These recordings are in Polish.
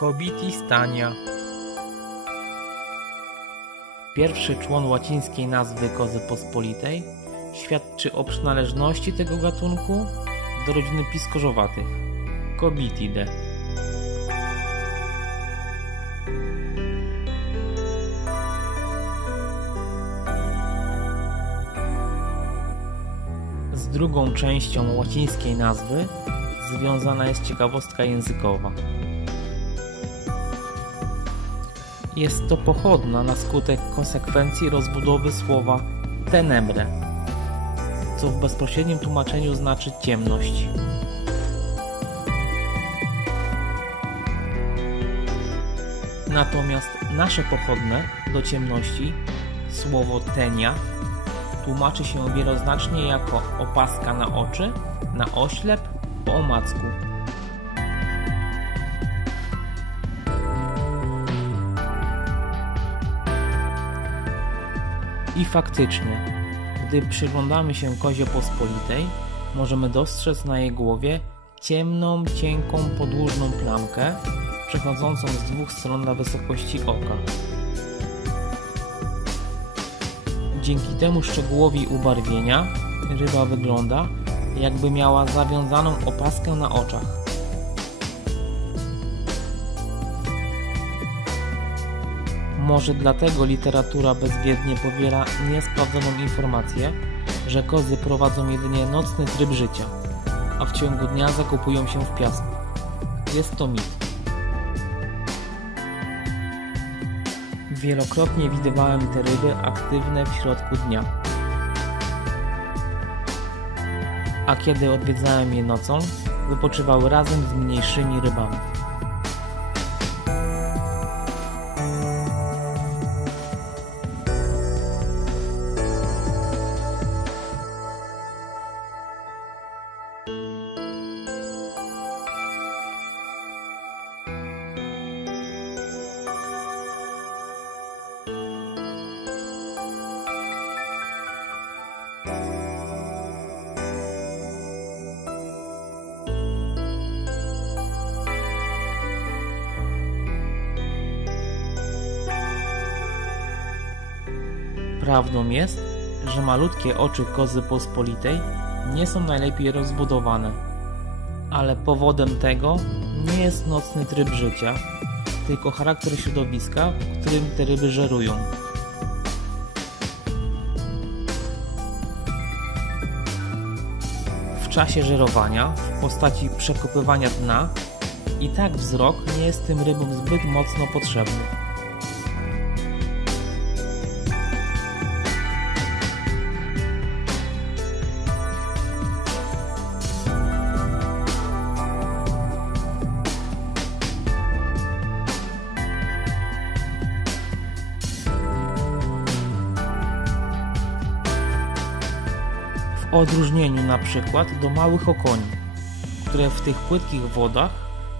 Kobitistania. Pierwszy człon łacińskiej nazwy kozy pospolitej świadczy o przynależności tego gatunku do rodziny piskorzowatych Kobitidae. Z drugą częścią łacińskiej nazwy związana jest ciekawostka językowa. Jest to pochodna na skutek konsekwencji rozbudowy słowa tenebre, co w bezpośrednim tłumaczeniu znaczy ciemność. Natomiast nasze pochodne do ciemności, słowo tenia, tłumaczy się wieloznacznie jako opaska na oczy, na oślep, po omacku. I faktycznie, gdy przyglądamy się kozie pospolitej, możemy dostrzec na jej głowie ciemną, cienką, podłużną plamkę przechodzącą z dwóch stron na wysokości oka. Dzięki temu szczegółowi ubarwienia ryba wygląda, jakby miała zawiązaną opaskę na oczach. Może dlatego literatura bezwiednie powiela niesprawdzoną informację, że kozy prowadzą jedynie nocny tryb życia, a w ciągu dnia zakopują się w piasku. Jest to mit. Wielokrotnie widywałem te ryby aktywne w środku dnia. A kiedy odwiedzałem je nocą, wypoczywały razem z mniejszymi rybami. Prawdą jest, że malutkie oczy kozy pospolitej nie są najlepiej rozbudowane, ale powodem tego nie jest nocny tryb życia, tylko charakter środowiska, w którym te ryby żerują. W czasie żerowania, w postaci przekopywania dna, i tak wzrok nie jest tym rybom zbyt mocno potrzebny. W odróżnieniu na przykład do małych okoni, które w tych płytkich wodach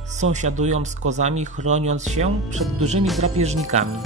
sąsiadują z kozami, chroniąc się przed dużymi drapieżnikami.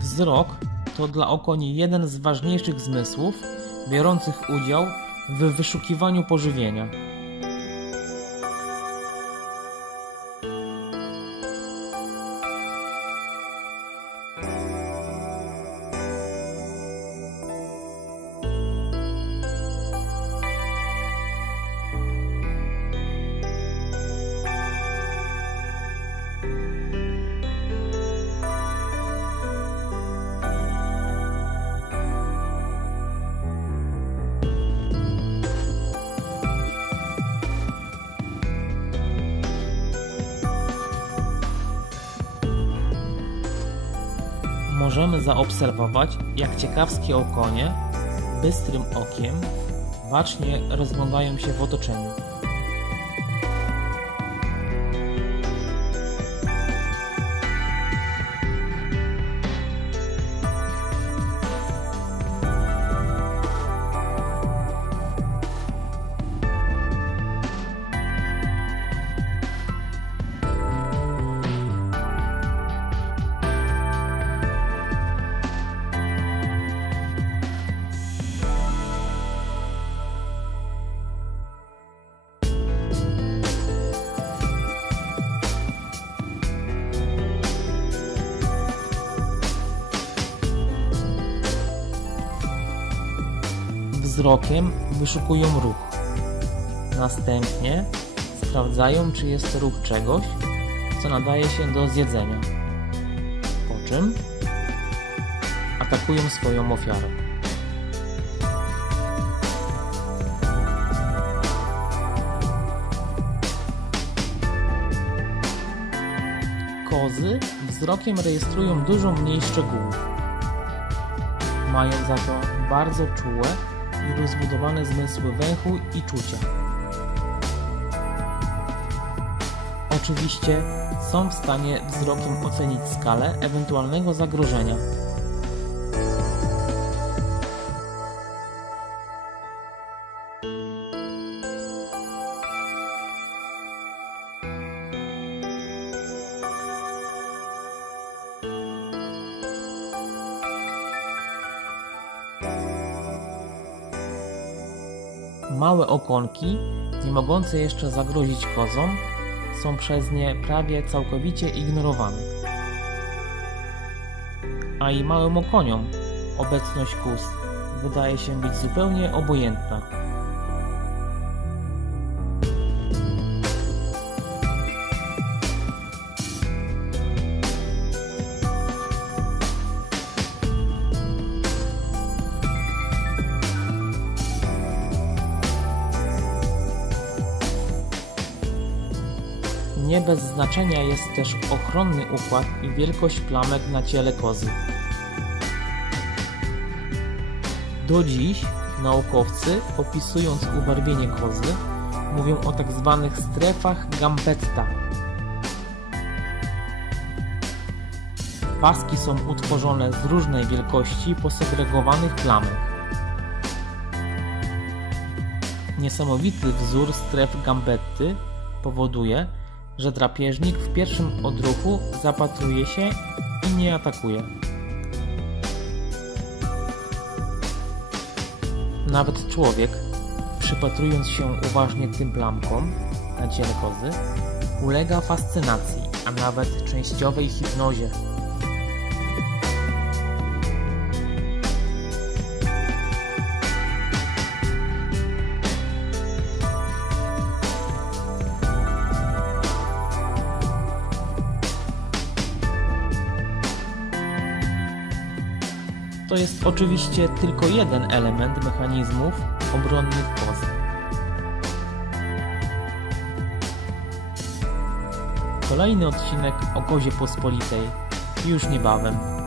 Wzrok to dla okoni jeden z ważniejszych zmysłów biorących udział w wyszukiwaniu pożywienia. możemy zaobserwować, jak ciekawskie okonie bystrym okiem bacznie rozglądają się w otoczeniu. Wzrokiem wyszukują ruch. Następnie sprawdzają, czy jest to ruch czegoś, co nadaje się do zjedzenia. Po czym atakują swoją ofiarę. Kozy wzrokiem rejestrują dużo mniej szczegółów. Mają za to bardzo czułe i rozbudowane zmysły węchu i czucia. Oczywiście są w stanie wzrokiem ocenić skalę ewentualnego zagrożenia. Małe okonki, nie mogące jeszcze zagrozić kozom, są przez nie prawie całkowicie ignorowane. A i małym okoniom obecność kóz wydaje się być zupełnie obojętna. Nie bez znaczenia jest też ochronny układ i wielkość plamek na ciele kozy. Do dziś naukowcy, opisując ubarwienie kozy, mówią o tak zwanych strefach Gambetta. Paski są utworzone z różnej wielkości posegregowanych plamek. Niesamowity wzór stref Gambetty powoduje, że drapieżnik w pierwszym odruchu zapatruje się i nie atakuje. Nawet człowiek, przypatrując się uważnie tym plamkom na ciele kozy, ulega fascynacji, a nawet częściowej hipnozie. To jest oczywiście tylko jeden element mechanizmów obronnych koz. Kolejny odcinek o kozie pospolitej już niebawem.